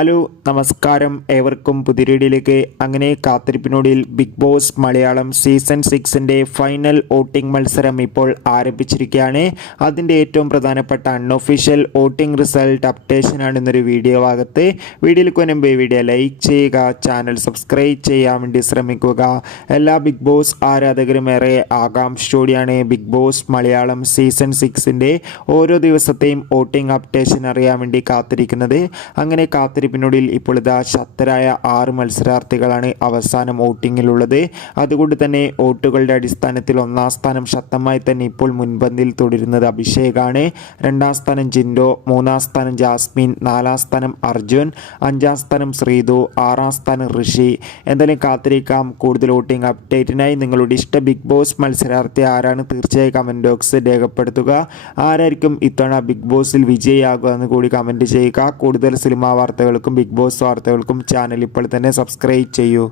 Hello നമസ്കാരം, ഏവർക്കും പുതിയ വീഡിയോയിലേക്ക്. അങ്ങനെ കാത്തിരിപ്പിനൊടുവിൽ ബിഗ് ബോസ് മലയാളം സീസൺ 6ൻ്റെ ഫൈനൽ വോട്ടിംഗ് മത്സരം ഇപ്പോൾ ആരംഭിച്ചിരിക്കുകയാണ്. അതിൻ്റെ ഏറ്റവും പ്രധാനപ്പെട്ട അൺഒഫീഷ്യൽ വോട്ടിംഗ് റിസൾട്ട് അപ്ഡേഷനാണ് ഇന്നൊരു വീഡിയോ ഭാഗത്ത്. വീഡിയോയിലേക്ക് മുൻപ് വീഡിയോ ലൈക്ക് ചെയ്യുക, ചാനൽ സബ്സ്ക്രൈബ് ചെയ്യാൻ വേണ്ടി ശ്രമിക്കുക. എല്ലാ ബിഗ് ബോസ് ആരാധകരും ഏറെ ആകാംക്ഷയോടെയാണ് ബിഗ് ബോസ് മലയാളം സീസൺ 6ൻ്റെ ഓരോ ദിവസത്തെയും വോട്ടിംഗ് അപ്ഡേഷൻ അറിയാൻ വേണ്ടി കാത്തിരിക്കുന്നത്. അങ്ങനെ കാത്തിരിപ്പിനൊടുവിൽ ഇപ്പോൾ ഇതാ ശക്തരായ 6 മത്സരാർത്ഥികളാണ് അവസാനം വോട്ടിങ്ങിലുള്ളത്. അതുകൊണ്ട് തന്നെ വോട്ടുകളുടെ അടിസ്ഥാനത്തിൽ 1ാം സ്ഥാനം ശക്തമായി തന്നെ ഇപ്പോൾ മുൻപന്തിയിൽ തുടരുന്നത് അഭിഷേകാണ്. 2ാം സ്ഥാനം ജിൻഡോ, 3ാം സ്ഥാനം ജാസ്മിൻ, 4ാം സ്ഥാനം അർജുൻ, 5ാം സ്ഥാനം ശ്രീതു, 6ാം സ്ഥാനം ഋഷി. എന്തായാലും കാത്തിരിക്കാം കൂടുതൽ വോട്ടിംഗ് അപ്ഡേറ്റിനായി. നിങ്ങളുടെ ഇഷ്ട ബിഗ് ബോസ് മത്സരാർത്ഥി ആരാണ്? തീർച്ചയായും കമൻറ്റ് ബോക്സിൽ രേഖപ്പെടുത്തുക. ആരായിരിക്കും ഇത്തവണ ബിഗ് ബോസിൽ വിജയിയാകുക എന്ന് കൂടി കമൻറ്റ് ചെയ്യുക. കൂടുതൽ സിനിമാ വാർത്തകൾക്കും ബിഗ് ബോസ് വാർത്തകൾക്കും ചാനൽ ഇപ്പോൾ തന്നെ സബ്സ്ക്രൈബ് ചെയ്യൂ.